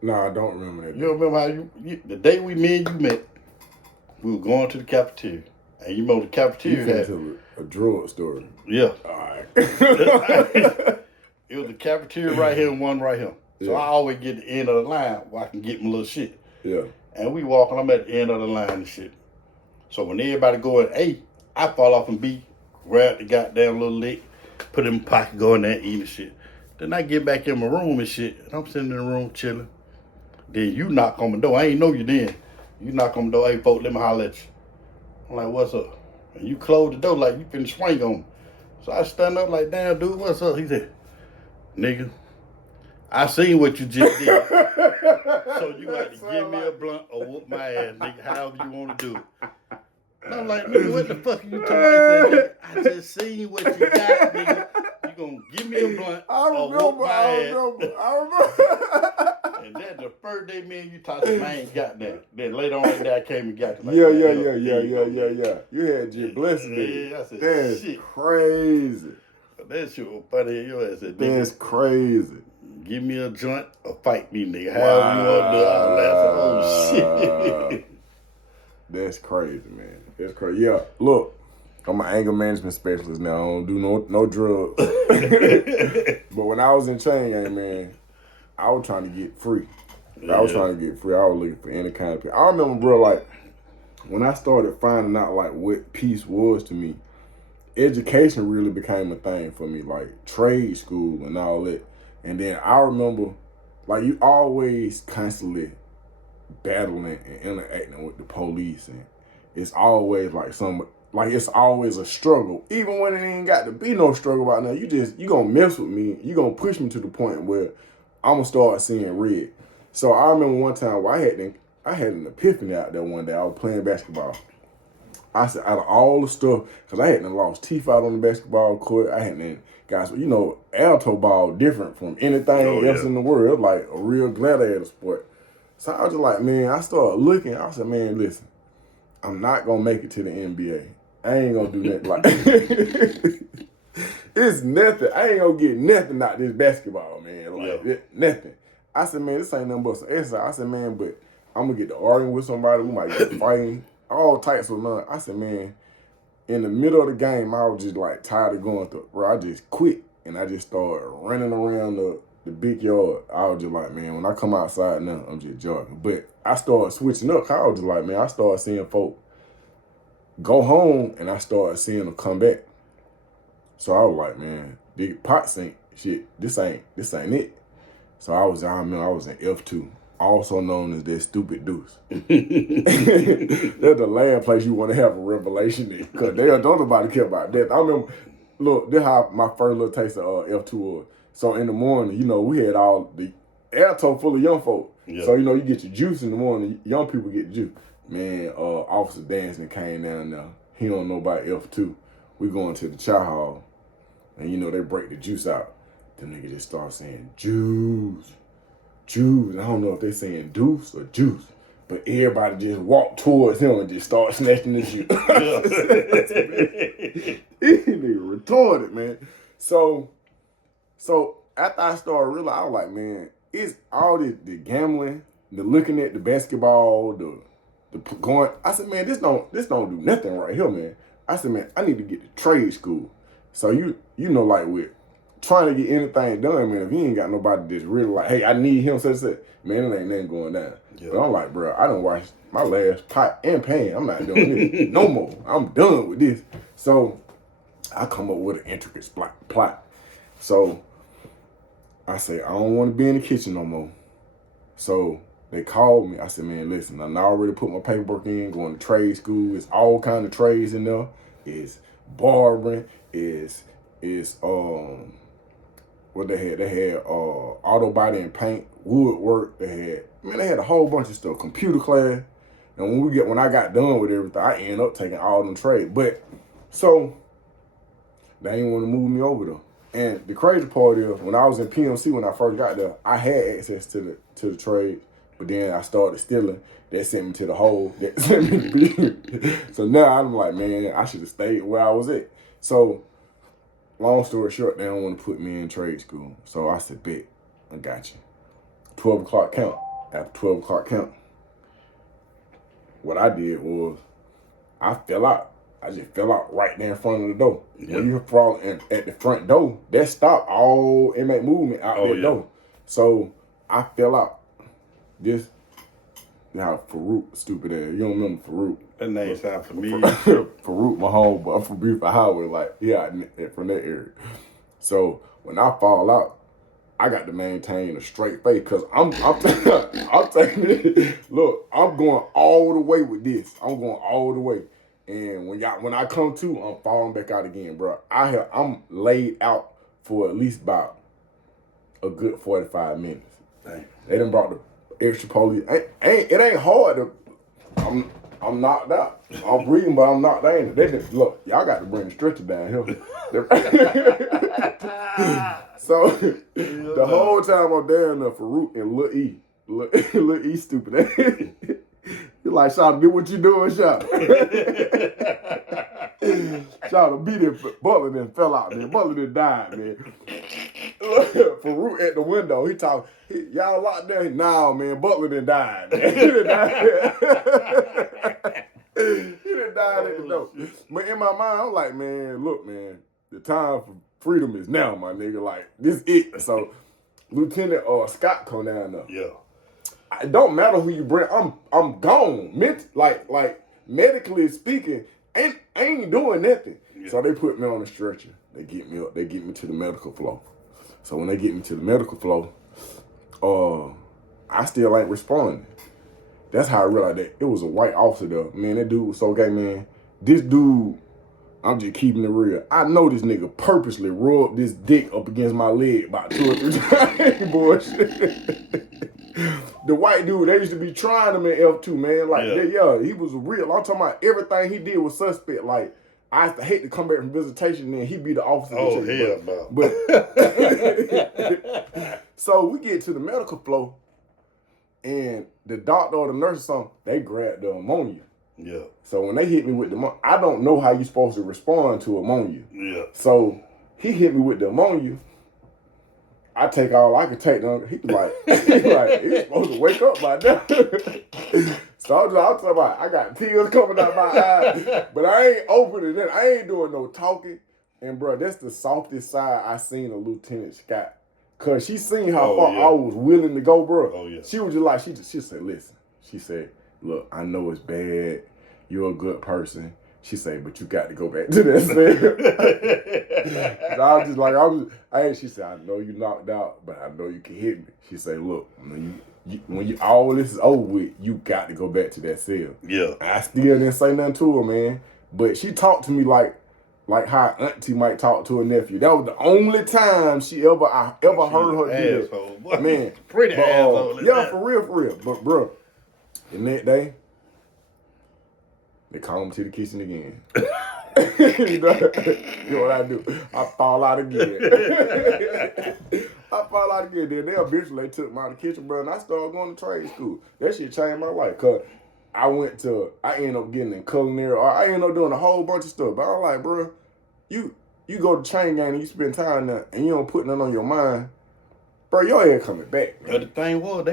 Nah, I don't remember that. You don't remember how the day me and you met, we were going to the cafeteria. And you know the cafeteria had to a drug story. Yeah. Alright. It was the cafeteria right here and one right here. So I always get the end of the line where I can get my little shit. Yeah. And we walking, I'm at the end of the line and shit. So when everybody go at A, I fall off in B, grab the goddamn little lick, put it in my pocket, go in there and eat and shit. Then I get back in my room and shit, and I'm sitting in the room chilling. Then you knock on my door. I ain't know you then. You knock on my door, hey, folks, let me holler at you. I'm like, what's up? And you close the door like you finna swing on me. So I stand up like, damn, dude, what's up? He said, nigga, I seen what you just did. So you got to give me a blunt or whoop my ass, nigga, however you want to do it. And I'm like, nigga, what the fuck are you talking about? I just seen what you got, nigga. You gonna give me a blunt or whoop my ass. I remember. And that's the first day me and you talked to, I ain't got that. Then later on that day I came and got you. Like, Yeah. You had your blessing. Yeah, I said, that's shit. Crazy. That shit was funny. Your ass said, that's crazy. Give me a joint or fight me, nigga. However you want to do it. I laughed. Oh, shit. That's crazy, man. That's crazy. Yeah, look. I'm an anger management specialist now. I don't do no drugs. But when I was in chain gang, man, I was trying to get free. I was trying to get free. I was looking for any kind of peace. I remember, bro, like, when I started finding out, like, what peace was to me, education really became a thing for me, like, trade school and all that. And then I remember, like, you always constantly battling and interacting with the police, and it's always, like, it's always a struggle. Even when it ain't got to be no struggle right now, you gonna mess with me, you gonna push me to the point where I'm gonna start seeing red. So I remember one time where I had an epiphany out there one day. I was playing basketball. I said, out of all the stuff, because I hadn't lost teeth out on the basketball court. I hadn't, guys, you know, alto ball different from anything else in the world, like a real gladiator sport. So I was just like, man, I started looking. I said, man, listen, I'm not gonna make it to the NBA. I ain't gonna do nothing like it's nothing. I ain't gonna get nothing out of this basketball, man. Like nothing. I said, man, this ain't nothing but some exercise. I said, man, but I'm gonna get to arguing with somebody. We might get fighting, all types of none. I said, man, in the middle of the game, I was just like tired of going through it, bro. I just quit and I just started running around the big yard. I was just like, man, when I come outside now, I'm just jogging. But I started switching up. I was just like, man, I started seeing folk go home and I started seeing them come back. So I was like, man, big pot sink shit. This ain't it. So I was in F2, also known as that stupid deuce. That's the last place you want to have a revelation in, because don't nobody care about death. I remember, look, this how my first little taste of F2 was. So in the morning, you know, we had all the airto full of young folk. Yeah. So, you know, you get your juice in the morning, young people get juice. Man, Officer Dancing came down there. He don't know about F2. We going to the chow hall, and, you know, they break the juice out. Them niggas just start saying, juice. I don't know if they saying deuce or juice, but everybody just walk towards him and just start snatching the juice. These niggas retarded, man. So after I started realizing, I was like, man, it's all the gambling, the looking at the basketball, the going. I said, man, this don't do nothing right here, man. I said, man, I need to get to trade school. So you know, like with trying to get anything done, man, if you ain't got nobody that's really like, hey, I need him, such, man, it ain't nothing going down. Yeah. But I'm like, bro, I done washed my last pot and pan. I'm not doing this no more. I'm done with this. So I come up with an intricate plot. So I say, I don't want to be in the kitchen no more. So they called me. I said, man, listen, I already put my paperwork in, going to trade school. It's all kind of trades in there. It's barbering. It's what they had? They had auto body and paint, woodwork. They had a whole bunch of stuff. Computer class. And when I got done with everything, I ended up taking all them trades. But so they didn't want to move me over there. And the crazy part is, when I was in PMC, when I first got there, I had access to the trade, but then I started stealing. That sent me to the hole. That sent me to be. So now I'm like, man, I should have stayed where I was at. So long story short, they don't want to put me in trade school. So I said, bet, I got you. 12 o'clock count. after 12 o'clock count, what I did was I fell out. I just fell out right there in front of the door. Yeah. When you fall at the front door, that stopped all inmate movement out that door. So I fell out. This now Farouk, stupid ass. You don't remember Farouk? That name sounds familiar. Farouk, my homeboy, I'm from Buford Highway, like from that area. So when I fall out, I got to maintain a straight face because I'm taking it. Look, I'm going all the way with this. I'm going all the way. And when I come to, I'm falling back out again, bro. I'm laid out for at least about a good 45 minutes. Dang. They done brought the extra police. It ain't hard to. I'm knocked out. I'm breathing, but I'm knocked out. They just, look, y'all got to bring the stretcher down here. So the whole time I'm down there, Farouk and Lil E stupid. You're like, Shawty, do what you doing, Shawty. Shawty beat it. Butler then fell out, man. Butler then died, man. Farouk at the window, he talking, y'all locked down. Nah, man, Butler then died, man. He done died. He done died at the door. But in my mind, I'm like, man, look, man, the time for freedom is now, my nigga. Like, this it. So Lieutenant Scott come down there. Yeah. It don't matter who you bring. I'm gone. Like medically speaking, I ain't doing nothing. Yeah. So they put me on a stretcher. They get me up. They get me to the medical floor. So when they get me to the medical floor, I still ain't responding. That's how I realized that it was a white officer there. Man, that dude was so gay, man. This dude, I'm just keeping it real. I know this nigga purposely rubbed this dick up against my leg about 2 or 3 times. Bullshit. The white dude, they used to be trying him in F2, man. Like, he was real. I'm talking about everything he did was suspect. Like, I used to hate to come back from visitation and he'd be the officer. Oh, hell no. But so we get to the medical floor and the doctor or the nurse or something, they grabbed the ammonia. Yeah. So when they hit me with the I don't know how you supposed to respond to ammonia. Yeah. So he hit me with the ammonia. I take all I could take. He was like, he's supposed to wake up by now. So I was talking about, I got tears coming out my eyes, but I ain't opening it. I ain't doing no talking. And bro, that's the softest side I seen of Lieutenant Scott. Cause she seen how far I was willing to go, bro. Oh yeah. She was just like, she said, listen. She said, look, I know it's bad. You're a good person. She said, but you got to go back to that cell. So I was just like, she said, I know you knocked out, but I know you can hit me. She said, look, when you all this is over with, you got to go back to that cell. Yeah. I still didn't say nothing to her, man. But she talked to me like how auntie might talk to her nephew. That was the only time I ever heard her do that. Boy. Man. Pretty asshole. Yeah, for real. But bro, the next day, they call me to the kitchen again. You know what I do? I fall out again. Then they eventually took me out of the kitchen, bro, and I started going to trade school. That shit changed my life, cause I ended up getting in culinary, or I ended up doing a whole bunch of stuff. But I'm like, bro, you go to chain gang and you spend time there, and you don't put nothing on your mind. Bro, your ass coming back, man. But the thing was,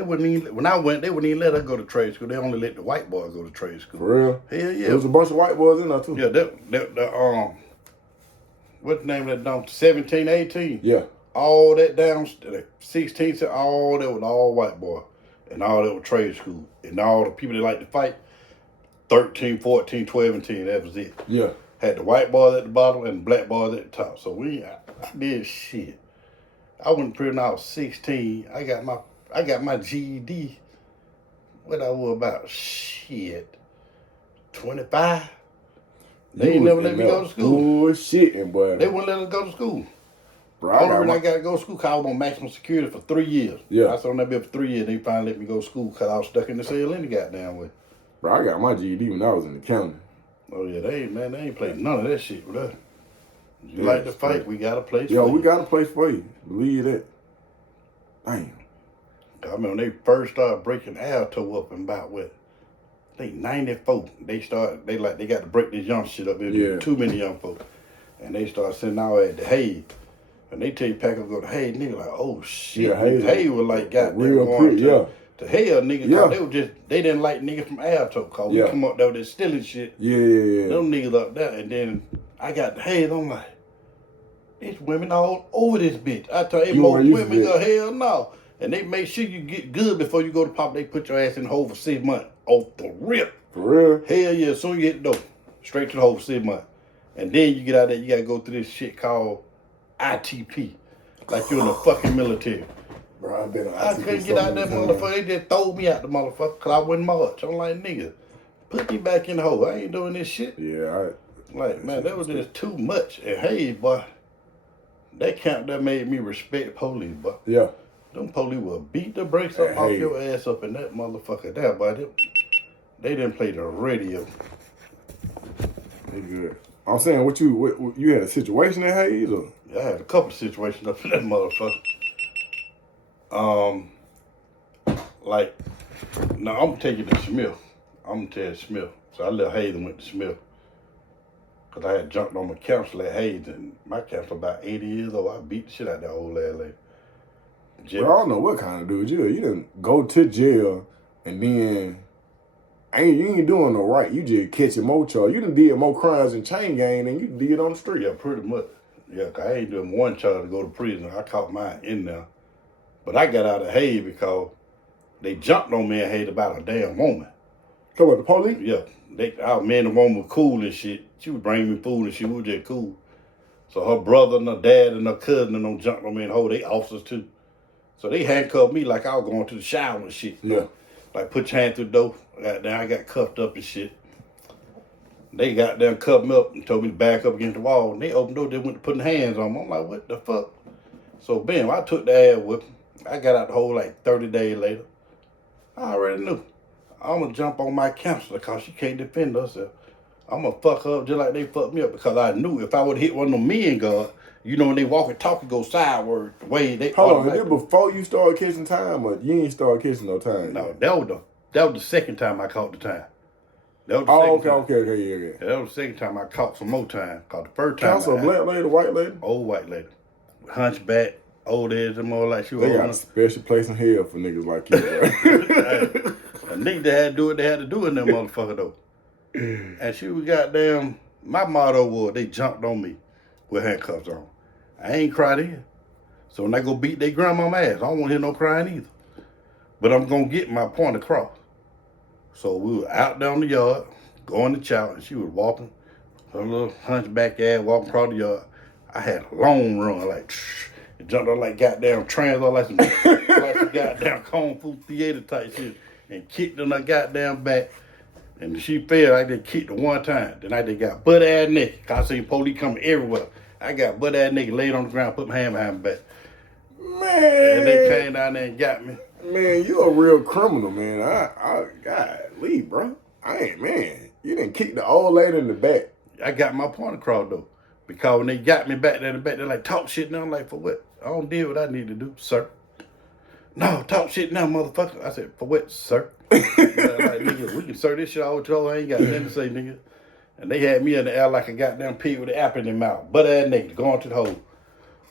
when I went, they wouldn't even let us go to trade school. They only let the white boys go to trade school. For real? Hell yeah. There was a bunch of white boys in there, too. Yeah, what's the name of that dump? 17, 18? Yeah. All that down, 16, all that was all white boy. And all that was trade school. And all the people that like to fight, 13, 14, 12, and 10, that was it. Yeah. Had the white boys at the bottom and the black boys at the top. So I did shit. I went pretty when I was 16. I got my GED. What I was about, 25. They ain't never let me go to school. Bullshitting, boy. They wouldn't let us go to school. Bro, I got to go to school because I was on maximum security for 3 years. Yeah. I was on that bit for 3 years. They finally let me go to school because I was stuck in the cell in the goddamn way. Bro, I got my GED when I was in the county. Oh yeah, they ain't playing none of that shit with us. You like to fight, we got a place for you. Yo, we got a place for you. Believe that. Damn. I remember when they first started breaking Alto up in about what? I think 94. They got to break this young shit up. There's too many young folks. And they started sending out at the Hayes. And they tell you pack up go to Hayes, nigga like, oh shit. Yeah, Hayes was like goddamn real quick, to hell, niggas. Yeah. They didn't like niggas from Alto, cause we come up there with this stealing shit. Yeah. Them niggas up there, and then I got the head. I'm like, there's women all over this bitch. I tell you, more women go hell no. And they make sure you get good before you go to pop. They put your ass in the hole for 6 months off the rip. For real? Hell yeah. As soon as you hit the door, straight to the hole for 6 months. And then you get out there, you gotta go through this shit called ITP. Like you're in the fucking military. Bro, I couldn't get out that motherfucker. They just throw me out the motherfucker because I wasn't much. I'm like, nigga, put me back in the hole. I ain't doing this shit. Yeah, man, that was just too much. And hey, boy, that camp that made me respect police, boy. Yeah. Them police will beat the brakes up off your ass up in that motherfucker there, boy. They didn't play the radio. They good. I'm saying, what you had a situation at Hayes, or? I had a couple of situations up in that motherfucker. No, I'm gonna take you to Smith. I'm gonna tell you Smith. So I left Hayes and went to Smith. Cause I had jumped on my counselor at Hayes, and my counselor about 80 years old. I beat the shit out of that old lady. Bro, I don't know what kind of dude you didn't go to jail and then you ain't doing no right. You just catching more charge. You done did more crimes in chain gang than you did on the street. Yeah, pretty much. Yeah, cause I ain't doing one charge to go to prison. I caught mine in there. But I got out of Hayes because they jumped on me in Hayes about a damn woman. Come on, the police? Yeah. Me and the woman was cool and shit. She would bring me food and she was just cool. So her brother and her dad and her cousin and them jumped on me and they officers too. So they handcuffed me like I was going to the shower and shit. Yeah. Like put your hand through the door. I got cuffed up and shit. They got there and cuffed me up and told me to back up against the wall. And they opened the door, they went to putting hands on me. I'm like, what the fuck? So bam, I took the ass whipping. I got out the hole like 30 days later. I already knew. I'm going to jump on my counselor because she can't defend herself. I'm going to fuck her up just like they fucked me up because I knew if I would hit one of them men guards, you know, when they walk and talk and go sideways, the way they... Hold on, is it before you started catching time or you ain't started catching no time? No, that was the second time I caught the time. That was the okay, yeah. That was the second time I caught some more time. Cause the first time Counselor, black lady, white lady? Old white lady. Hunchback, old age, and more like she was. They got a special place in hell for niggas like you, right? A nigga that had to do what they had to do in that motherfucker though. And she was goddamn, my motto was they jumped on me with handcuffs on. I ain't cried in. So when I go beat their grandmama ass, I don't want to hear no crying either. But I'm gonna get my point across. So we were out down the yard, going to chow, and she was walking, her little hunchback ass walking across the yard. I had a long run, like, and jumped on like goddamn trans, like some goddamn Kung Fu theater type shit, and kicked in her goddamn back. And she fell, I just kicked her one time. Then I just got butt ass naked. I seen police coming everywhere. I got butt ass naked, laid on the ground, put my hand behind my back. Man. And they came down there and got me. Man, you a real criminal, man. Golly, bro. Man. You didn't kick the old lady in the back. I got my point across, though. Because when they got me back there in the back, they're like, talk shit now. I'm like, for what? I don't do what I need to do, sir. No, talk shit now, motherfucker. I said, for what, sir? Like, nigga, we can sir this shit all the time. I ain't got nothing to say, nigga. And they had me in the air like a goddamn pig with an apple in their mouth. Butt ass naked, going to the hole.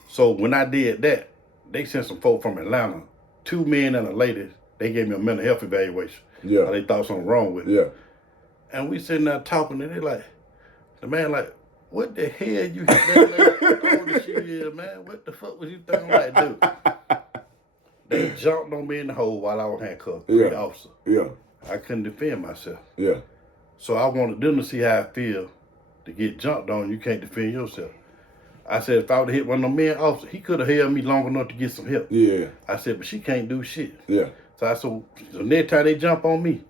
So when I did that, they sent some folk from Atlanta. 2 men and a lady, they gave me a mental health evaluation. Yeah. They thought something wrong with it. Yeah. And we sitting there talking, and they like, the man like, what the hell you hit that lady all the shit is, man? What the fuck was you thinking like, dude? They jumped on me in the hole while I was handcuffed. The officer. Yeah. I couldn't defend myself. Yeah. So I wanted them to see how I feel to get jumped on. You can't defend yourself. I said, if I would have hit one of them men officers, he could have held me long enough to get some help. Yeah. I said, but she can't do shit. Yeah. So I said, so next time they jump on me,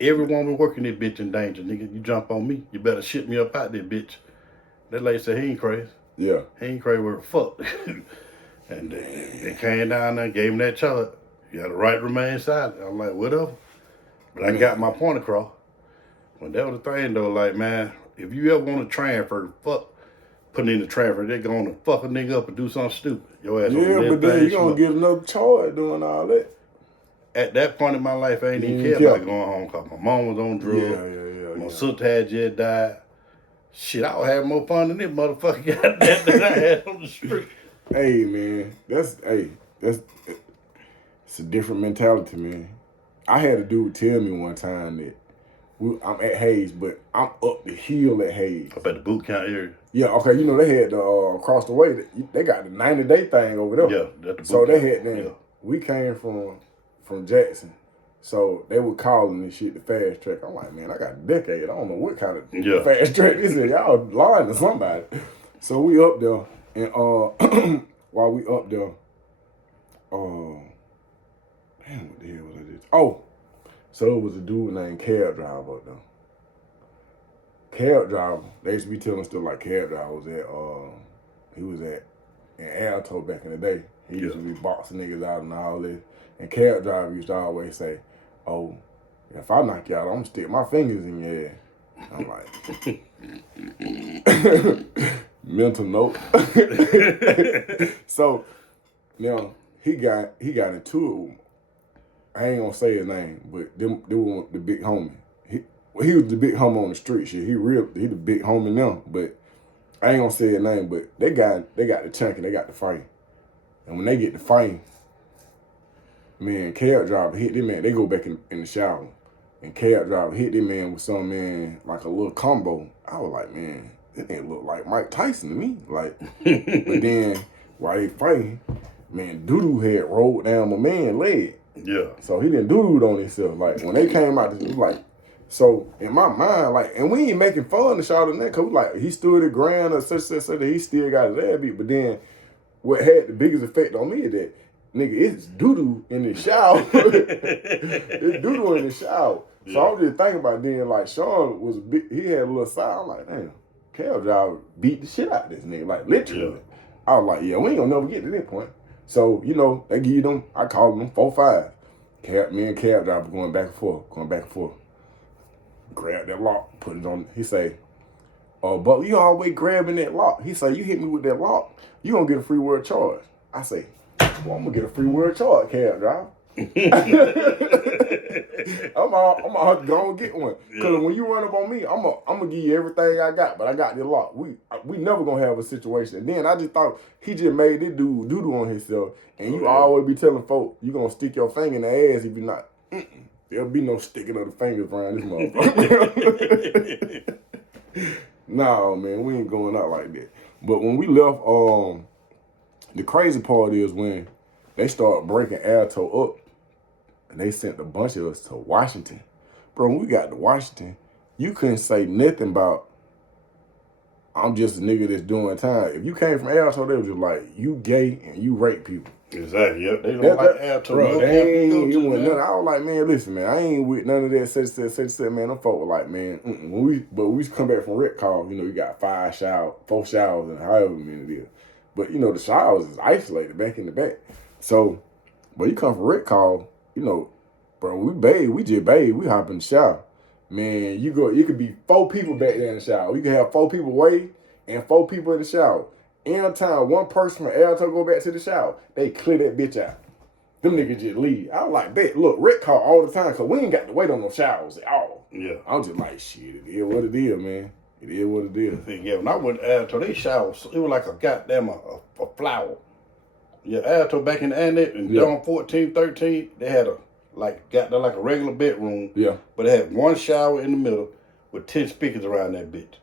everyone was working this bitch in danger, nigga. You jump on me, you better shit me up out there, bitch. That lady said, he ain't crazy. Yeah. He ain't crazy with a fuck. And they came down there and gave him that charge. You got the right to remain silent. I'm like, whatever. But I got my point across. When that was the thing, though, like, man, if you ever want to transfer, fuck putting in the transfer, they're going to fuck a nigga up and do something stupid. Your ass but then you going to get another charge doing all that. At that point in my life, I ain't even care about going home because my mom was on drugs. Yeah. My sister had just died. Shit, I was having more fun than this motherfucker got that I had on the street. Hey, man, that's It's a different mentality, man. I had a dude tell me one time that I'm at Hayes, but I'm up the hill at Hayes. Up at the boot camp area. Yeah, okay. You know they had the across the way. They got the 90-day thing over there. Yeah, that's the boot so camp. They had them. Yeah. We came from Jackson, so they were calling this shit the fast track. I'm like, man, I got a decade. I don't know what kind of fast track this is. Y'all lying to somebody. So we up there, and while we up there, damn, what the hell was it? Oh, so it was a dude named Cab Driver up there. Cab Driver, they used to be telling stuff like Cab Driver was at, he was at in Alto back in the day. He used to be boxing niggas out and all this. And Cab Driver used to always say, oh, if I knock you out, I'm gonna stick my fingers in your ass. I'm like, mental note. So, now, he got into it. I ain't gonna say his name, but them were the big homie. He was the big homie on the street shit. He the big homie now, but I ain't gonna say his name, but they got the chunk and they got the fight. And when they get the fight, man, Cab Driver hit them man, they go back in the shower. And Cab Driver hit them man with some man, like a little combo. I was like, man, this ain't look like Mike Tyson to me. Like, but then while they fighting, man, Doodoo had rolled down my man's leg. Yeah. So he didn't do on himself. Like, when they came out, it was like, so in my mind, like, and we ain't making fun of Shawty that, because like, he stood at ground or such that he still got his ass beat. But then what had the biggest effect on me is that, nigga, it's doo-doo in the shower. It's doo-doo in the shower. So I was just thinking about then, like, Sean was he had a little side. I'm like, damn, Cab Driver beat the shit out of this nigga, like, literally. Yeah. I was like, yeah, we ain't gonna never get to that point. So, you know, they give them, I called them 4-5. Me and Cab Driver going back and forth. Grab that lock, put it on, he say, but you always grabbing that lock. He say, you hit me with that lock, you gonna get a free word charge. I say, well, I'm gonna get a free word charge, Cab Driver. I'm gonna go and get one. Cause when you run up on me, I'm gonna give you everything I got, but I got this lock. We never gonna have a situation. And then I just thought he just made this dude doo-doo on himself. And you always be telling folk, you gonna stick your finger in the ass if you're not. There'll be no sticking of the fingers around this motherfucker. Nah, man, we ain't going out like that. But when we left, the crazy part is when they started breaking Alto up, and they sent a bunch of us to Washington. Bro, when we got to Washington, you couldn't say nothing about, I'm just a nigga that's doing time. If you came from Alto, they was just like, you gay and you rape people. Exactly, yep. They don't like Alto. Bro, they ain't doing nothing. I was like, man, listen, man, I ain't with none of that such, man. Them folk were like, man, but we come back from rec call, you know, you got 4 showers and however many it is. But, you know, the showers is isolated back in the back. So, but you come from rec call, you know, bro, we just bathe, we hop in the shower. Man, you could be 4 people back there in the shower. You can have 4 people wait and 4 people in the shower. Every time one person from Alto go back to the shower, they clear that bitch out. Them niggas just leave. I was like, bet, look, Rick call all the time, because we ain't got to wait on no showers at all. Yeah. I was just like, shit, it is what it is, man. It is what it is. Yeah, when I went to Alto, they showers, it was like a goddamn a flower. Yeah, Alto back in the end, and down 14, 13, they had like a regular bedroom. Yeah. But they had one shower in the middle with 10 speakers around that bitch.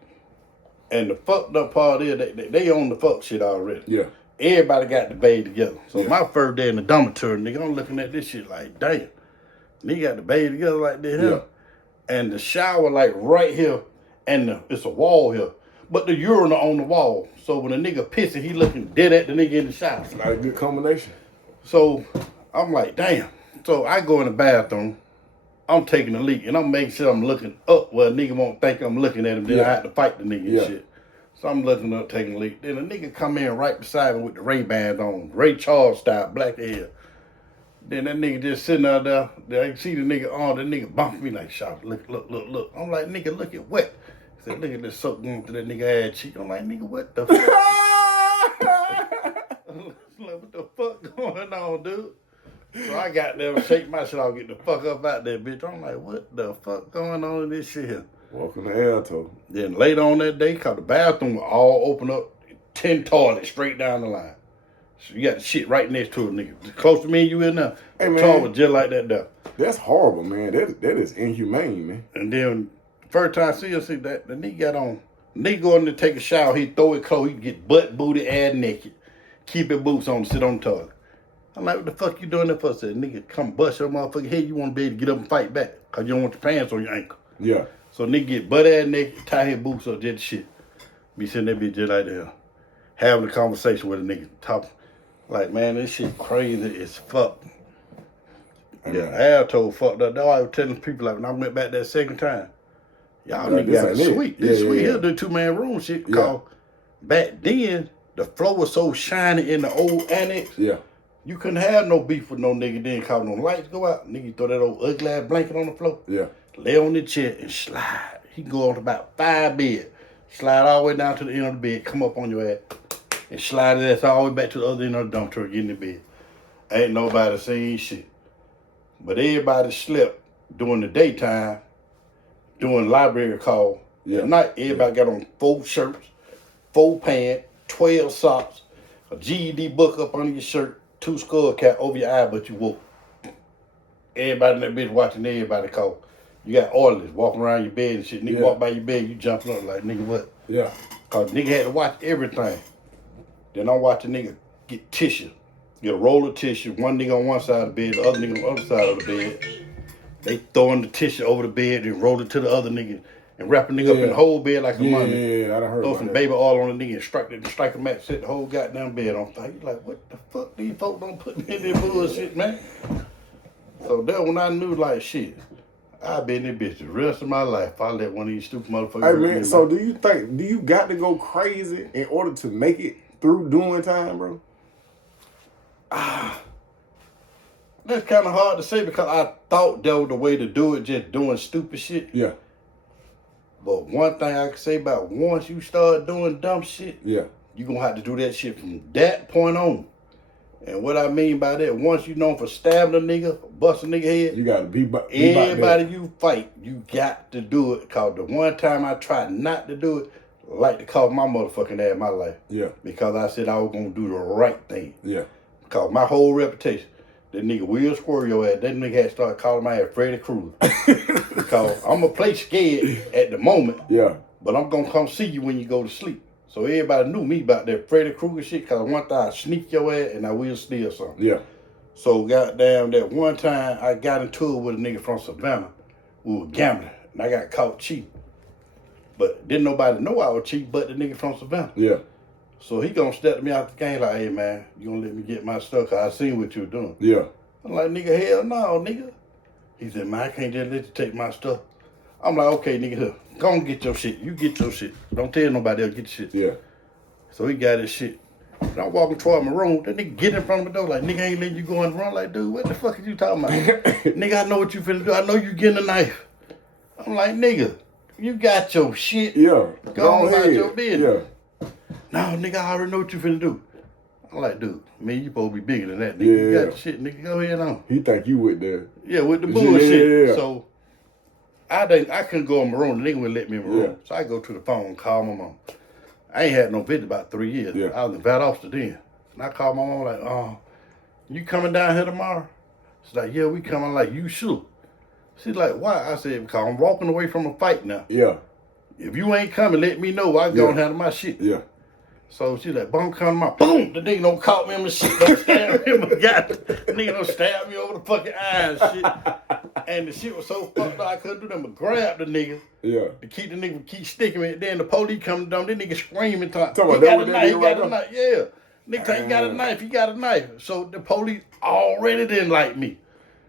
And the fucked up part is they own the fuck shit already. Yeah. Everybody got to bathe together. So my first day in the dormitory, nigga, I'm looking at this shit like, damn. Nigga got to bathe together like this here. Yeah. And the shower like right here, and it's a wall here. But the urinal on the wall. So when a nigga pissing, he looking dead at the nigga in the shower. It's not a good combination. So I'm like, damn. So I go in the bathroom. I'm taking a leak, and I'm making sure I'm looking up where a nigga won't think I'm looking at him. Then I have to fight the nigga and shit. So I'm looking up, taking a leak. Then a nigga come in right beside me with the Ray-Bans on. Ray Charles style, black hair. Then that nigga just sitting out there. Then I see the nigga on. The nigga bumped me like, "Shot, look. I'm like, nigga, look at what? He said, look at this soap going through that nigga ass cheek. I'm like, nigga, what the fuck? Like, what the fuck going on, dude? So I got there, shake my shit off, get the fuck up out there, bitch. I'm like, what the fuck going on in this shit here? Welcome to Alto. Then later on that day, cause the bathroom was all open up, 10 toilets straight down the line. So you got the shit right next to a nigga. Close to me and you in there. Hey, man. Tall was just like that there. That's horrible, man. That is inhumane, man. And then first time I see that the nigga got on. Nigga go in to take a shower, he throw his clothes, he get butt, booty, ass naked. Keep his boots on, sit on the toilet. I'm like, what the fuck you doing that for? I said, nigga, come bust your motherfucking head. You want to be able to get up and fight back. Because you don't want your pants on your ankle. Yeah. So nigga get butt ass naked, tie his boots up, just shit. Be sitting there bitch just like that. Having a conversation with a nigga. Top, like, man, this shit crazy as fuck. Yeah, Al told fucked up. That's why I was telling people, like, when I went back that second time, y'all niggas got a suite. This suite here, the 2-man room shit. Cause back then, the floor was so shiny in the old annex. Yeah. You couldn't have no beef with no nigga then cause no lights go out. Nigga throw that old ugly ass blanket on the floor. Yeah. Lay on the chair and slide. He can go on about 5 beds. Slide all the way down to the end of the bed, come up on your ass, and slide his ass all the way back to the other end of the dump truck, get in the bed. Ain't nobody seen shit. But everybody slept during the daytime, doing library call. Yeah. At night, everybody got on 4 shirts, 4 pants, 12 socks, a GED book up under your shirt, 2 skull cap over your eye, but you woke. Everybody in that bitch watching everybody call. You got orderlies walking around your bed and shit. Nigga walk by your bed, you jumping up like, nigga, what? Yeah. Cause nigga had to watch everything. Then I watch a nigga get tissue. Get a roll of tissue, one nigga on one side of the bed, the other nigga on the other side of the bed. They throwing the tissue over the bed and roll it to the other nigga and wrap a nigga up in the whole bed like a mummy. Yeah, I done heard Throw about some that. baby oil on the nigga and strike a match, set the whole goddamn bed on fire. You like, what the fuck these folks don't put me in this bullshit, man? So that when I knew like shit, I been in this bitch the rest of my life. If I let one of these stupid motherfuckers. Hey man, so do you got to go crazy in order to make it through doing time, bro? That's kind of hard to say because I thought that was the way to do it, just doing stupid shit. Yeah. But one thing I can say about once you start doing dumb shit, Yeah. you gonna have to do that shit from that point on. And what I mean by that, once you known for stabbing a nigga, busting a nigga head, You gotta be everybody you fight, you got to do it. Cause the one time I tried not to do it, I like to call my motherfucking ass my life. Yeah. Because I said I was gonna do the right thing. Yeah. Cause my whole reputation, that nigga Will Squirrel your ass, that nigga had started calling my ass Freddy Krueger. Because I'm gonna play scared at the moment, Yeah. but I'm gonna come see you when you go to sleep. So everybody knew me about that Freddy Krueger shit, cause one time I sneak your ass and I will steal something. Yeah. So goddamn, that one time I got into it with a nigga from Savannah. We were gambling, and I got caught cheating. But didn't nobody know I was cheating but the nigga from Savannah. Yeah. So he gonna step me out the game like, hey man, you gonna let me get my stuff, cause I seen what you were doing. Yeah. I'm like, nigga, hell no, nigga. He said, man, I can't just let you take my stuff. I'm like, okay, nigga, here, go and get your shit. You get your shit. Don't tell nobody else, get your shit. Yeah. So he got his shit. And I'm walking toward my room. That nigga get in front of the door like, nigga ain't letting you go in the room. Like, dude, what the fuck are you talking about? Nigga, I know what you finna do. I know you getting a knife. I'm like, nigga, you got your shit. Yeah. Go on about your business. Yeah. No, nigga, I already know what you finna do. I'm like, dude, man, you supposed to be bigger than that, nigga. Yeah. You got your shit, nigga. Go ahead on. He think you with there. Yeah, with the bullshit. Yeah. So I couldn't go in my room. The nigga wouldn't let me in my room. Yeah. So I go to the phone and call my mom. I ain't had no visit about 3 years. Yeah. I was in vet officer then. And I called my mom like, you coming down here tomorrow? She's like, yeah, we coming. I'm like, you sure? She's like, why? I said, because I'm walking away from a fight now. Yeah. If you ain't coming, let me know. I go and handle my shit. Yeah. So she's like, boom, come to my, boom, the nigga don't caught me in my shit, don't stab me in my the nigga don't stab me over the fucking eye and shit. And the shit was so fucked up, I couldn't do nothing but grab the nigga Yeah. to keep the nigga from keep sticking me. Then the police come down, this nigga screaming, Talking he about got that a with knife, that he nigga got a right knife, yeah. Nigga think he got a knife, he got a knife. So the police already didn't like me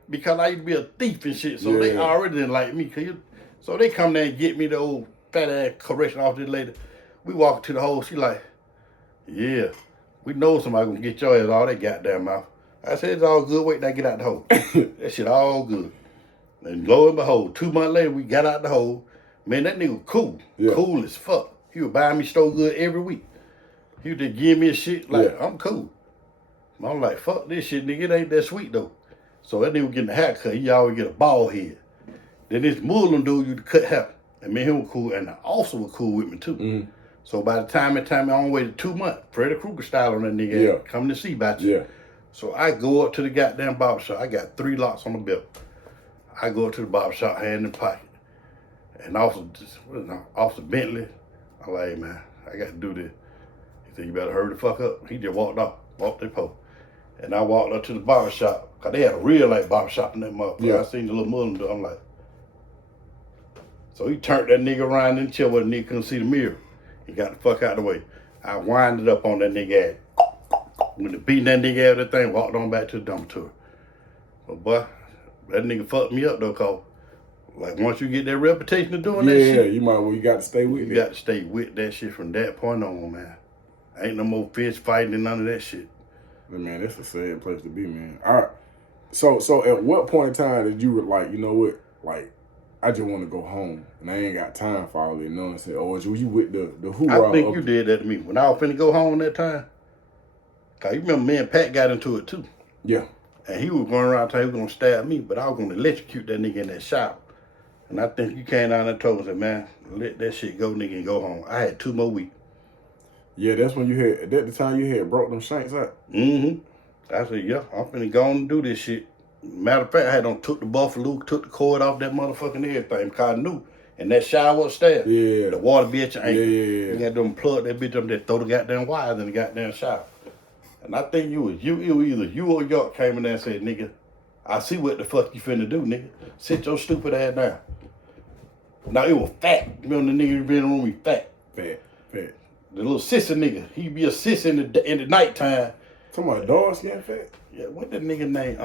because I used to be a thief and shit, so they already didn't like me. So they come there and get me, the old fat ass correction officer lady. We walk to the hole, she like, yeah, we know somebody gonna get your ass all that goddamn mouth. I said, it's all good, wait till I get out the hole. That shit all good. And lo and behold, 2 months later, we got out the hole. Man, that nigga was cool. Yeah. Cool as fuck. He was buying me store good every week. He would just give me a shit like, I'm cool. I'm like, fuck this shit, nigga, it ain't that sweet though. So that nigga was getting a haircut, he always get a bald head. Then this Muslim dude used to cut hair. And me and him was cool, and the officer was cool with me too. Mm-hmm. So by the time I on waited 2 months, Freddy Krueger style on that nigga coming to see about you. Yeah. So I go up to the goddamn barber shop. I got 3 locks on the belt. I go up to the barber shop, hand in the pocket. And Officer Bentley, I'm like, hey, man, I got to do this. He said, you better hurry the fuck up. He just walked that post. And I walked up to the barber shop, because they had a real life barber shop in that motherfucker. Yeah. I seen the little Muslim dude. I'm like, so he turned that nigga around in the chair where the nigga couldn't see the mirror. He got the fuck out of the way. I winded up on that nigga ass. When the beating that nigga out of that thing, walked on back to the dormitory. But boy, that nigga fucked me up though, cause like once you get that reputation of doing that shit, you got to stay with it. You got to stay with that shit from that point on, man. Ain't no more fish fighting and none of that shit. Man, that's a sad place to be, man. All right. So at what point in time did you like, you know what, like, I just want to go home and I ain't got time for all this nonsense? Or was you with the hoorah? I think you did that to me when I was finna go home that time. Cause you remember me and Pat got into it too. Yeah. And he was going around telling he was gonna stab me, but I was gonna electrocute that nigga in that shower. And I think you came down and told us, man, let that shit go, nigga, and go home. I had 2 more weeks. Yeah, that's when at the time you had broke them shanks out. Mm-hmm. I said, yeah, I'm finna go on and do this shit. Matter of fact, I had took the buffalo, took the cord off that motherfucking everything, because I knew. And that shower upstairs, the water be at your ankle. You got them plug that bitch up there, throw the goddamn wires in the goddamn shower. And I think it was either you or York came in there and said, nigga, I see what the fuck you finna do, nigga. Sit your stupid ass down. Now, it was Fat. Remember the nigga in the room, he Fat. Fat. The little sissy nigga. He be a sis in the nighttime. Talking about dog skin Fat? Yeah, what that nigga name?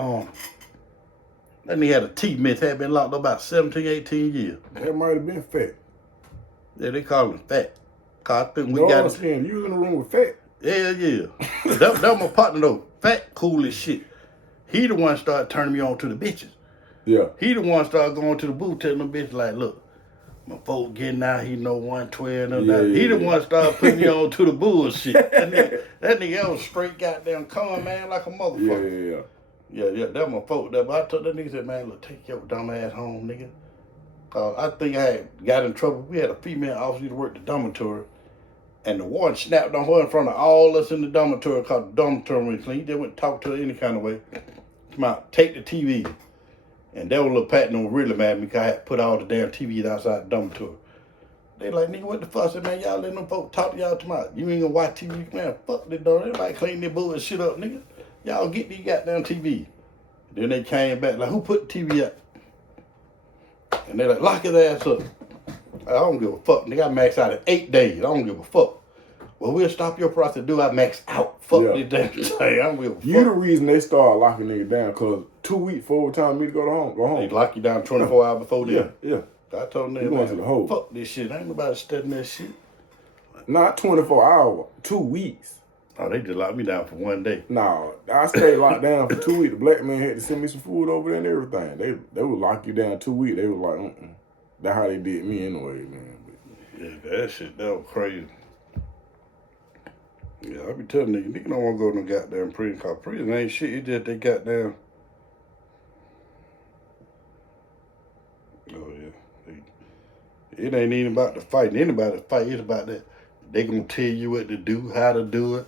That nigga had a teeth miss, had been locked up about 17, 18 years. That might have been Fat. Yeah, they call him Fat. Cause I think we dog got skin, you was in the room with Fat? Yeah. that was my partner though. Fat cool as shit. He the one started turning me on to the bitches. Yeah. He the one started going to the booth telling them bitches like, look, my folk getting out, he know 112. He the one started putting me on to the bullshit. That nigga was straight goddamn con, man, like a motherfucker. Yeah, that my folk. But I told that nigga, said, man, look, take your dumb ass home, nigga. I think I had got in trouble. We had a female officer that worked the dormitory, and the warden snapped on her in front of all us in the dormitory, because the dormitory was clean. He just went to talk to her any kind of way. Come out, take the TV. And that was a little Patton was really mad at me because I had put all the damn TVs outside the dormitory. They like, nigga, what the fuck? I said, man, y'all letting them folks talk to y'all tomorrow. You ain't gonna watch TV, man. Fuck this door. Everybody clean their bullshit up, nigga. Y'all get these goddamn TV. Then they came back like, who put the TV up? And they like, lock his ass up. I don't give a fuck. Nigga, I maxed out in 8 days. I don't give a fuck. Well, we'll stop your process. Do I max out? Fuck this damn thing. I don't give a fuck. You the reason they started locking niggas down, because 2 weeks before time me to go home. They lock you down 24 hours before then. Yeah. I told them, going to the hole. Fuck this shit. Ain't nobody studying that shit. Not 24 hours, 2 weeks. Oh, they just locked me down for 1 day. No, I stayed locked down for 2 weeks. The black man had to send me some food over there and everything. They would lock you down 2 weeks. They was like, That's how they did me anyway, man. But, yeah, that was crazy. Yeah, I be telling niggas don't want to go to no goddamn prison, because prison ain't shit. It's just they goddamn. Oh, yeah. It ain't even about the fighting. Anybody fight, it's about that. They gonna tell you what to do, how to do it.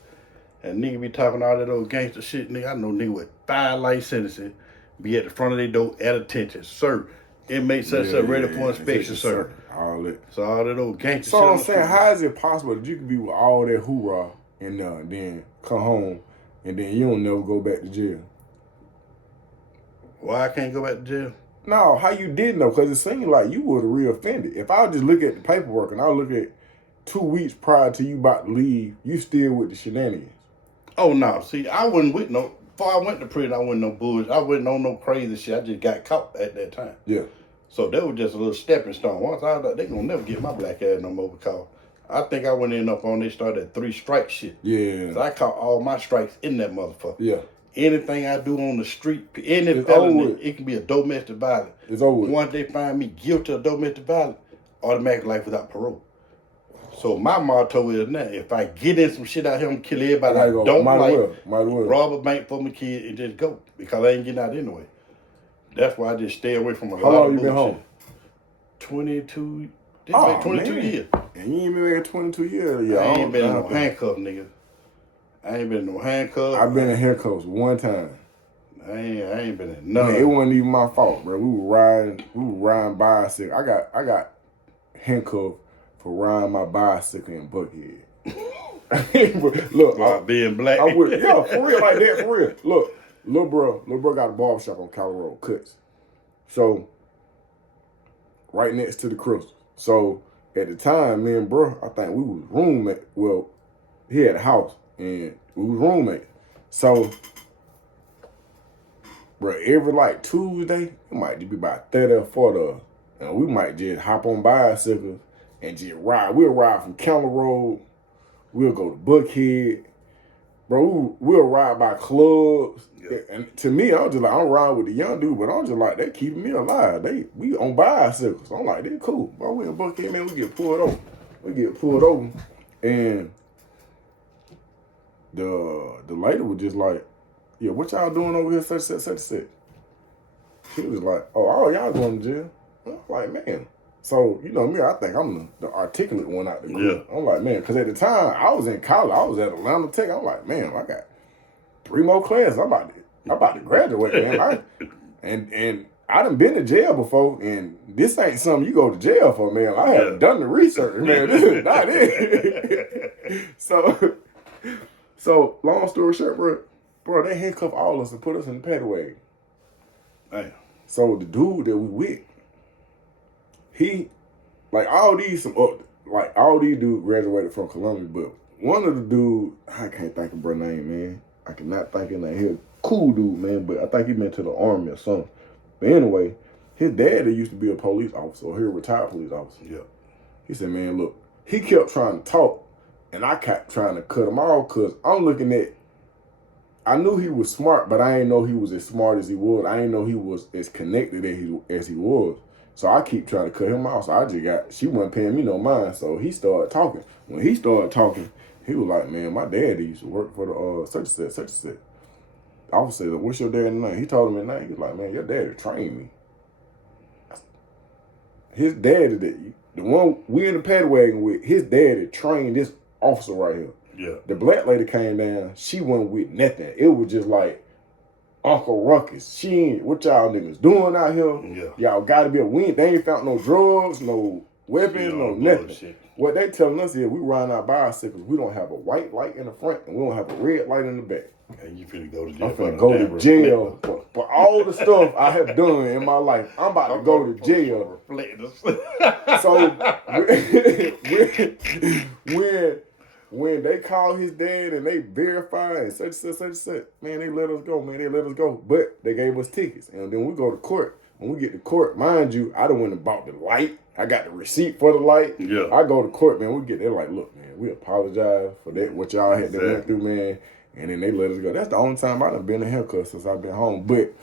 And nigga be talking all that old gangster shit, nigga. I know nigga with 5 life sentences be at the front of their door at attention. Sir, inmate such ready for inspection, sir. All that. So all that old gangster shit. So I'm saying, how is it possible that you can be with all that hoorah and then come home and then you don't never go back to jail? Why I can't go back to jail? No, how you did know? Because it seemed like you were the real offender. If I just look at the paperwork and I look at 2 weeks prior to you about to leave, you still with the shenanigans. Oh, no. See, I wasn't with no... Before I went to prison, I wasn't no bullshit. I wasn't on no crazy shit. I just got caught at that time. Yeah. So that was just a little stepping stone. Once I was like, they gonna never get my black ass no more, because I think I went in up on, they started at 3 strike shit. Yeah. So I caught all my strikes in that motherfucker. Yeah. Anything I do on the street, any felony, it can be a domestic violence. It's over. Once they find me guilty of domestic violence, automatic life without parole. So my motto is now, if I get in some shit out here, I'm kill everybody I don't like, rob a bank for my kid, and just go, because I ain't getting out anyway. That's why I just stay away from a lot of bullshit. How long you been home? 22. This 22 years. And you ain't been back 22 years. Yeah, I ain't been in no handcuff, nigga. I ain't been in no handcuff. I've been in handcuffs one time. I ain't been in none. Man, it wasn't even my fault, bro. We were riding bicycle. I got handcuffed for riding my bicycle in Buckhead. Look, being black. I would, yeah, for real, like that, for real. Look, little bro got a barbershop on Colorado Road, Cuts. So, right next to the Crystal. So, at the time, me and bro, I think we was roommate. Well, he had a house, and we was roommate. So, bro, every like Tuesday, it might just be about 30 or 40 of us. And we might just hop on bicycles and just ride. We'll ride from County Road. We'll go to Buckhead. Bro, we'll ride by clubs. Yeah. And to me, I'm just like, I'm riding with the young dude, but I'm just like, they keeping me alive. We on bicycles. I'm like, they cool. Bro, we in Buckhead, man, we get pulled over. And the lady was just like, yeah, what y'all doing over here, such and such. She was like, oh, y'all going to jail. I'm like, man. So, you know me, I think I'm the articulate one out the group. Yeah. I'm like, man, because at the time, I was in college. I was at Atlanta Tech. I'm like, man, I got 3 more classes. I'm about to graduate, man. And I done been to jail before, and this ain't something you go to jail for, man. I haven't done the research, man. This is not it. So, long story short, bro, they handcuffed all of us and put us in the paddy wagon. Damn. So the dude that we with, he, all these dudes graduated from Columbia, but one of the dudes, I can't think of bro name, man. I cannot think of name. He a cool dude, man, but I think he went to the Army or something. But anyway, his dad used to be a police officer, or he a retired police officer. Yeah. He said, man, look, he kept trying to talk, and I kept trying to cut him off because I'm looking at, I knew he was smart, but I didn't know he was as smart as he was. I didn't know he was as connected as he was. So I keep trying to cut him off. So she wasn't paying me no mind. So he started talking. When he started talking, he was like, man, my dad used to work for the such and such. I was saying, what's your dad's name? He told him his name. He was like, man, your daddy trained me. His daddy, the one we in the paddy wagon with, his daddy trained this officer right here. Yeah. The black lady came down, she wasn't with nothing. It was just like Uncle Ruckus. She ain't, what y'all niggas doing out here? Yeah. Y'all gotta be they ain't found no drugs, no weapons, no nothing. Bullshit. What they telling us is we ride our bicycles, we don't have a white light in the front and we don't have a red light in the back. And you finna go to jail. I'm finna go to jail for all the stuff I have done in my life. I'm about to go to jail. So when they called his dad and they verified and such, man, they let us go. But they gave us tickets. And then we go to court. When we get to court, mind you, I done went and bought the light. I got the receipt for the light. Yeah. I go to court, man. We get there like, look, man, we apologize for that, what y'all had to went through, man. And then they let us go. That's the only time I done been in haircut since I've been home. But,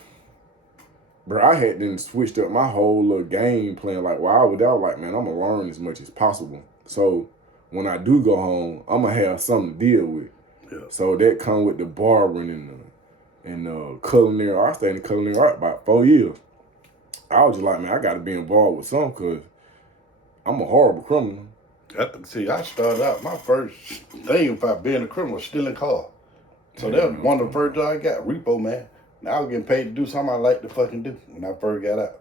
bro, I had then switched up my whole little game plan. Like, while I was like, man, I'm going to learn as much as possible. So, when I do go home, I'm going to have something to deal with. Yeah. So, that come with the barbering and the culinary art. I stayed in culinary art about 4 years. I was just like, man, I got to be involved with something because I'm a horrible criminal. I started out, my first thing about being a criminal was stealing cars. So that was one of the first jobs I got, repo, man. Now I was getting paid to do something I like to fucking do when I first got out.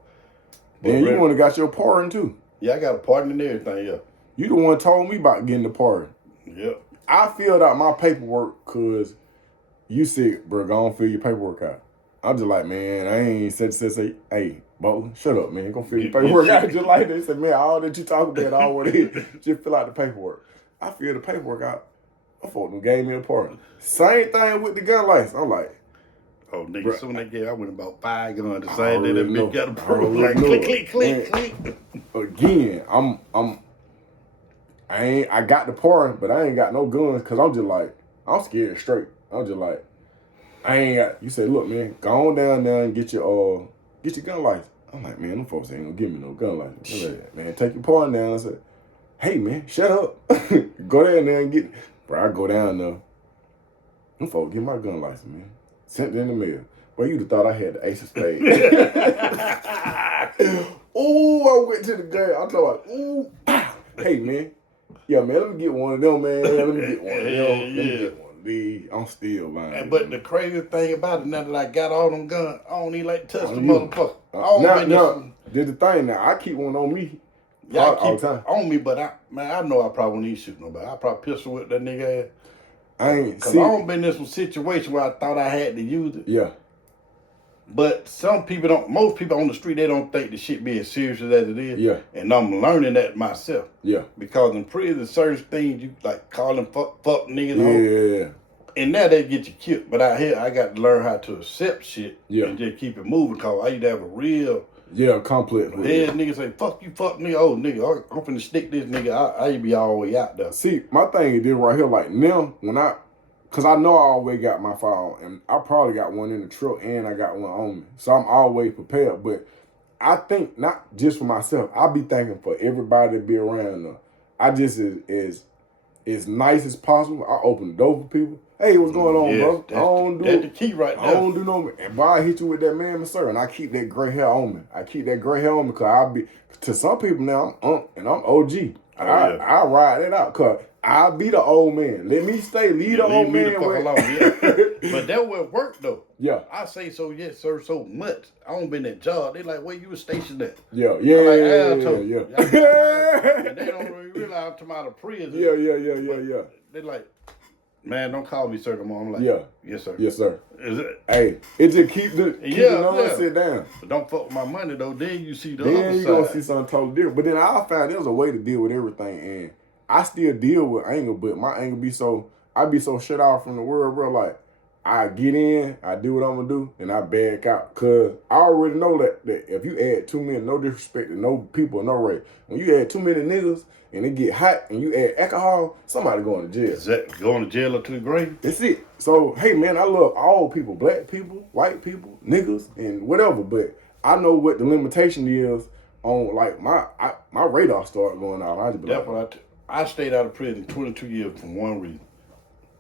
Then you wanna got your pardon too. Yeah, I got a pardon and everything, yeah. You the one told me about getting the pardon. Yep. I filled out my paperwork because you said, bro, go on fill your paperwork out. I'm just like, man, I ain't say, hey, Bo, shut up, man. Go fill your paperwork out just like that. He said, man, all that you talking about, all what it is, just fill out the paperwork. I filled the paperwork out. I thought them gave me a pardon. Same thing with the gun license. I'm like, oh, nigga, bro, soon as I went about 5 guns the same day that bitch got approved. Like, click. Again, I got the pardon, but I ain't got no guns because I'm just like, I'm scared straight. I'm just like, you say, look, man, go on down there and get your gun license. I'm like, man, them folks ain't gonna give me no gun license. Like, man, take your pardon down. I said, hey, man, shut up. Go down there and get it. Bro, I go down there. Them folks get my gun license, man. Sent it in the mail. Boy, you'd have thought I had the ace of spades. Ooh, I went to the gun. I thought, ooh, hey, man, Yeah, man, let me get one of them, man. Let me get one of them. Let me get one of these. I'm still lying. But the crazy thing about it, now that I got all them guns, I don't even like to touch the motherfucker. Now, did the thing now. I keep one on me. Yeah, I keep it on me, but I know I probably won't even shoot nobody. I probably pistol whip that nigga ass. Cause I don't been in some situation where I thought I had to use it. Yeah. But some people don't. Most people on the street, they don't think the shit be as serious as it is. Yeah. And I'm learning that myself. Yeah. Because in prison, certain things you like calling fuck niggas. Yeah. And now they get you killed. But out here, I got to learn how to accept shit. Yeah. And just keep it moving. Cause I used to have a real. Yeah, complex. Head nigga say, fuck you, fuck nigga. Oh, nigga, I'm finna stick this nigga. I be all the way out there. See, my thing is this right here, like now, because I know I always got my file, and I probably got one in the truck, and I got one on me. So I'm always prepared. But I think, not just for myself, I be thinking for everybody to be around there. I just, as nice as possible, I open the door for people. Hey, what's going on, bro? That's the key right there. I don't do no, and why I hit you with that man, sir, and I keep that gray hair on me. Because I'll be, to some people now, I'm OG. I ride it out, because I'll be the old man. Let me stay, leave the old man. But that would work, though. Yeah. I say so, yes, sir, so much. I don't been that job. They like, where you was stationed at? Yeah. And they don't really realize I'm talking about a prison. Yeah. They like, man, don't call me sir no more. I'm like, yes, sir. Yes, sir. Is it? Hey, it just keep the sit down. But don't fuck with my money, though. Then you see the other side. Then you gonna see something totally different. But then I found there's a way to deal with everything, and I still deal with anger, but my anger I be so shut off from the world, bro. Like, I get in, I do what I'm gonna do, and I back out. Cause I already know that if you add too many, no disrespect to no people, no race, when you add too many niggas and it get hot and you add alcohol, somebody going to jail. Is that going to jail or to the grave? That's it. So, hey man, I love all people, black people, white people, niggas, and whatever, but I know what the limitation is on, like, my radar started going out. I just be like, I stayed out of prison 22 years for one reason.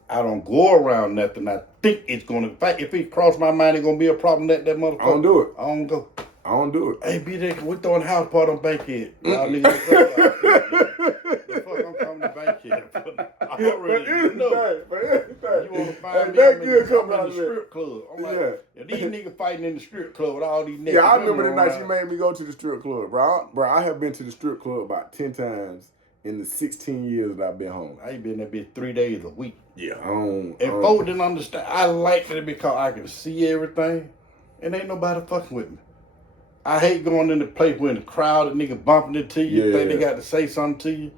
I don't go around nothing. I think it's going to, if it cross my mind, it's going to be a problem that motherfucker. I don't do it. I don't go. I don't do it. Hey, be there, we're throwing house party on Bankhead. Y'all niggas, the fuck I'm coming to Bankhead. I already know. You want to find me, I'm in the strip club. I'm like, if these niggas fighting in the strip club with all these niggas. Yeah, I remember the night you made me go to the strip club, bro. I have been to the strip club about 10 times in the 16 years that I've been home. I ain't been there, been 3 days a week. Yeah. And folks didn't understand. I liked it because I can see everything, and ain't nobody fucking with me. I hate going in the place where in the crowd, a nigga bumping into you, think they got to say something to you.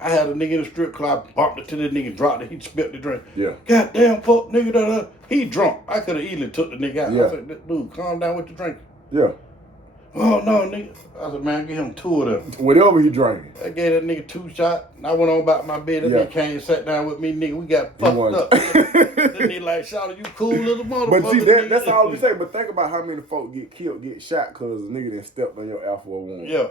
I had a nigga in the strip club, bumped it to the nigga, dropped it, he spilled the drink. Yeah. Goddamn fuck nigga, he drunk. I could have easily took the nigga out. Yeah. I said, dude, calm down with the drink. Yeah. Oh, no, nigga. I said, man, give him 2 of them. Whatever he drinking. I gave that nigga 2 shots. And I went on about my bed. That nigga came and sat down with me, nigga. We got fucked up. That nigga like, Shawty, you cool little motherfucker. But see, that's all we say. But think about how many folk get killed, get shot because a nigga done stepped on your alpha woman. Yeah.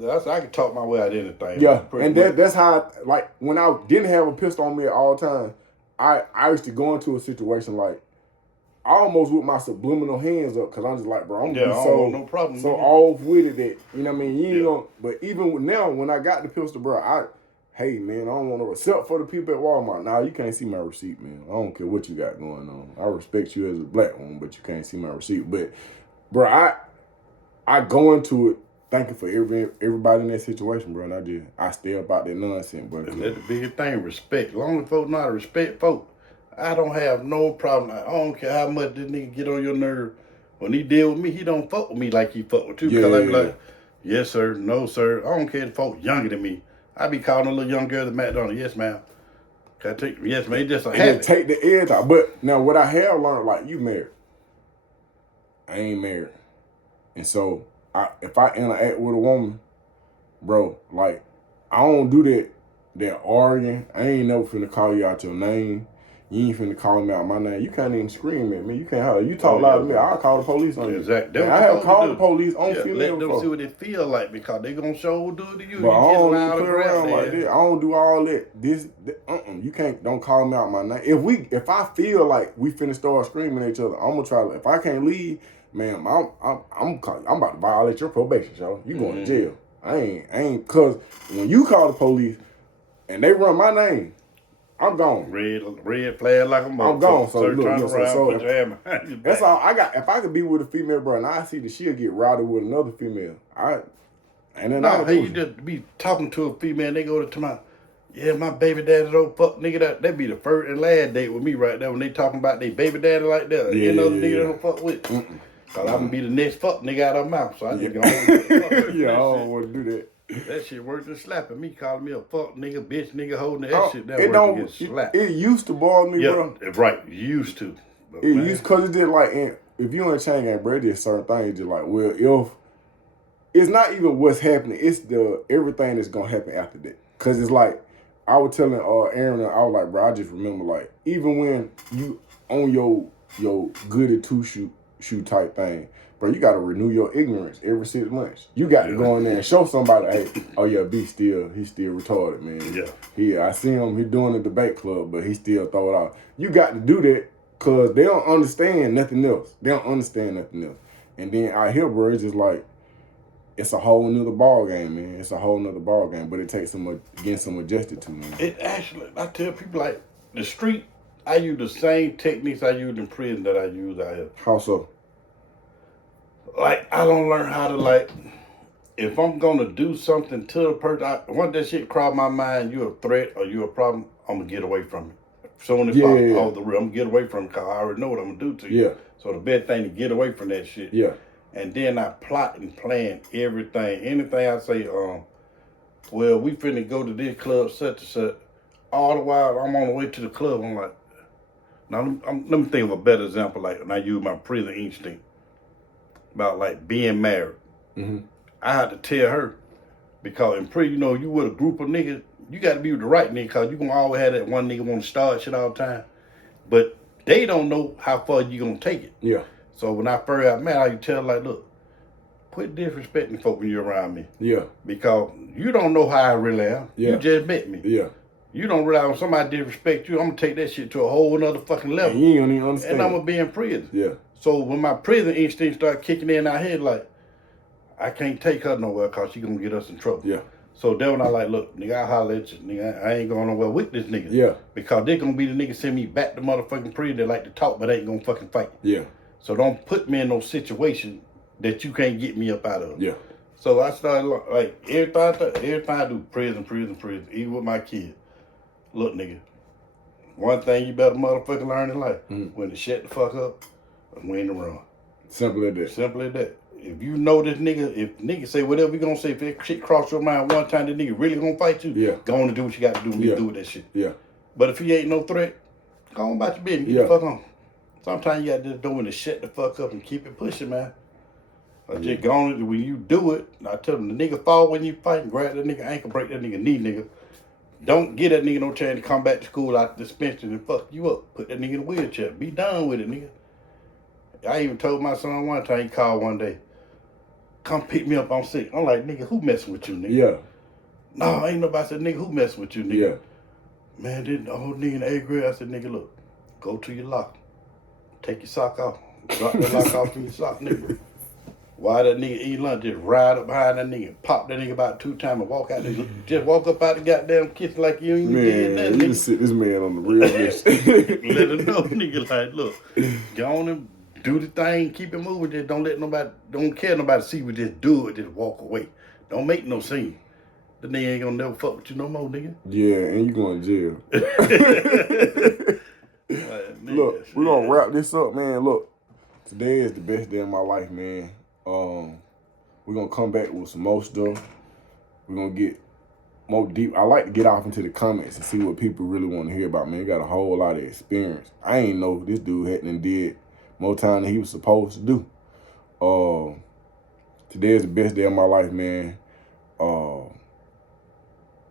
I can talk my way out of anything. Yeah. And that's how, like, when I didn't have a pistol on me at all times, I used to go into a situation like, I almost with my subliminal hands up because I'm just like, bro, I'm gonna be no problem, so off with it that, you know what I mean? You ain't gonna, but even with now, when I got the pistol, bro, hey, man, I don't want to, except for the people at Walmart. Nah, you can't see my receipt, man. I don't care what you got going on. I respect you as a black woman, but you can't see my receipt. But, bro, I go into it thanking for everybody in that situation, bro, and I stay up out that nonsense, bro. And that's the biggest thing, respect. As long as folks know how to respect folks, I don't have no problem. I don't care how much this nigga get on your nerve. When he deal with me, he don't fuck with me like he fuck with you. Because I be like, yes, sir, no, sir. I don't care if folks younger than me. I be calling a little young girl at McDonald's. Yes, ma'am. Can I take, yes, man, it's just a habit. Take the edge out. But now what I have learned, like, you married. I ain't married. And so, if I interact with a woman, bro, like, I don't do that arguing. I ain't never finna call you out your name. You ain't finna call me out my name. You can't even scream at me. You can't holler. You talk loud to me, I'll call the police on you. Exactly. I have called the police on female let them before. See what it feel like because they gonna show do it to you. But I don't even play around like that. I don't do all that. You don't call me out my name. If I feel like we finna start screaming at each other, I'm gonna try to. If I can't leave, man, I'm about to violate your probation, yo. You going to jail. I ain't, cause when you call the police, and they run my name, I'm gone. Red flag like a motherfucker. I'm gone. So look, turn yeah, around, put your hand behind your back. That's all I got. If I could be with a female, bro, and I see that she'll get rowdy with another female, and then no, hey, you just be talking to a female and they go to my, yeah, my baby daddy don't fuck nigga. That be the first and last date with me right there when they talking about their baby daddy like that. Yeah, another nigga don't fuck with. Cause I'm gonna be the next fuck nigga out of her mouth. So I just go yeah, I don't want to do that. That shit worse than slapping me, calling me a fuck nigga, bitch nigga, holding that shit. That worse than getting slapped. It used to bother me, bro. Right, used to. But it used, cause it did like, if you in a chain gang, bro, there's certain things just like, well, if it's not even what's happening, it's the everything that's gonna happen after that. Cause it's like, I was telling Aaron, I was like, bro, I just remember like, even when you on your goody two shoe type thing, bro, you gotta renew your ignorance every 6 months. You got to go in there and show somebody, hey, oh yeah, he's still retarded, man. Yeah. I see him, he doing the debate club, but he still throw it out. You got to do that because they don't understand nothing else. And then out here, bro, it's just like, it's a whole nother ball game, man. It's a whole nother ball game, but it takes getting some adjusted to, man. It actually, I tell people like, the street, I use the same techniques I used in prison that I use out here. How so? Like, I don't learn how to, like, if I'm going to do something to a person, once that shit cross my mind, you a threat or you a problem, I'm going to get away from it. Soon as off the real, I'm going to get away from it because I already know what I'm going to do to you. Yeah. So the best thing to get away from that shit. Yeah. And then I plot and plan everything. Anything I say, well, we finna go to this club, such and such. All the while, I'm on the way to the club. I'm like, now let me think of a better example. Like when I use my prison instinct about like being married. Mm-hmm. I had to tell her because in prison, you with a group of niggas, you got to be with the right nigga because you gonna always have that one nigga want to start shit all the time. But they don't know how far you gonna take it. Yeah. So when I first got married, I could tell like, look, quit disrespecting folk when you're around me. Yeah. Because you don't know how I really am. Yeah. You just met me. Yeah. You don't realize when somebody disrespect you, I'm gonna take that shit to a whole nother fucking level. And you don't even understand. And I'm gonna be in prison. Yeah. So when my prison instinct started kicking in our head, like, I can't take her nowhere because she gonna get us in trouble. Yeah. So then when I like, look, nigga, I holler at you, nigga, I ain't going nowhere with this nigga. Yeah. Because they gonna be the nigga send me back to motherfucking prison that like to talk but ain't gonna fucking fight. Yeah. So don't put me in no situation that you can't get me up out of. Yeah. So I started like everything I do, prison, even with my kids. Look, nigga, one thing you better motherfucking learn in life, when to shut the fuck up and when to run. Simple as that. Simple as that. If you know this nigga, if nigga say whatever you gonna say, if that shit cross your mind one time, this nigga really gonna fight you, go on and do what you got to do when you do with that shit. Yeah. But if he ain't no threat, go on about your business, get the fuck on. Sometimes you got to just do to shut the fuck up and keep it pushing, man. Or just go on when you do it. I tell them, the nigga fall when you fight, grab that nigga ankle, break that nigga knee, nigga. Don't get that nigga no chance to come back to school out the dispensary and fuck you up. Put that nigga in a wheelchair. Be done with it, nigga. I even told my son one time, he called one day, come pick me up, I'm sick. I'm like, nigga, who messing with you, nigga? Yeah. No, ain't nobody. I said, nigga, who messing with you, nigga? Yeah. Man, didn't the whole nigga in the 8th grade. I said, nigga, look, go to your locker. Take your sock off. Drop the lock off from your sock, nigga. Why that nigga eat lunch, just ride up behind that nigga, pop that nigga about 2 times and walk out there. Just walk up out the goddamn kitchen like you ain't did nothing. You just sit this man on the real list. Let him know, nigga, like, look, go on and do the thing, keep it moving, just don't care nobody see you, just do it, just walk away. Don't make no scene. The nigga ain't gonna never fuck with you no more, nigga. Yeah, and you going to jail. Look, we're gonna wrap this up, man. Look, today is the best day of my life, man. We're gonna come back with some more stuff. We're gonna get more deep. I like to get off into the comments and see what people really want to hear about, man. He got a whole lot of experience. I ain't know this dude hadn't did more time than he was supposed to do. Today is the best day of my life, man.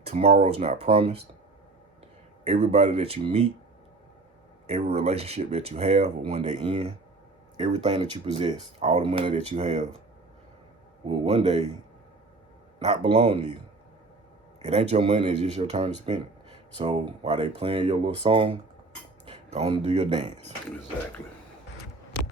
Tomorrow's not promised. Everybody that you meet, every relationship that you have will one day end. Everything that you possess, all the money that you have, will one day not belong to you. It ain't your money, it's just your turn to spend it. So while they playing your little song, go on and do your dance. Exactly.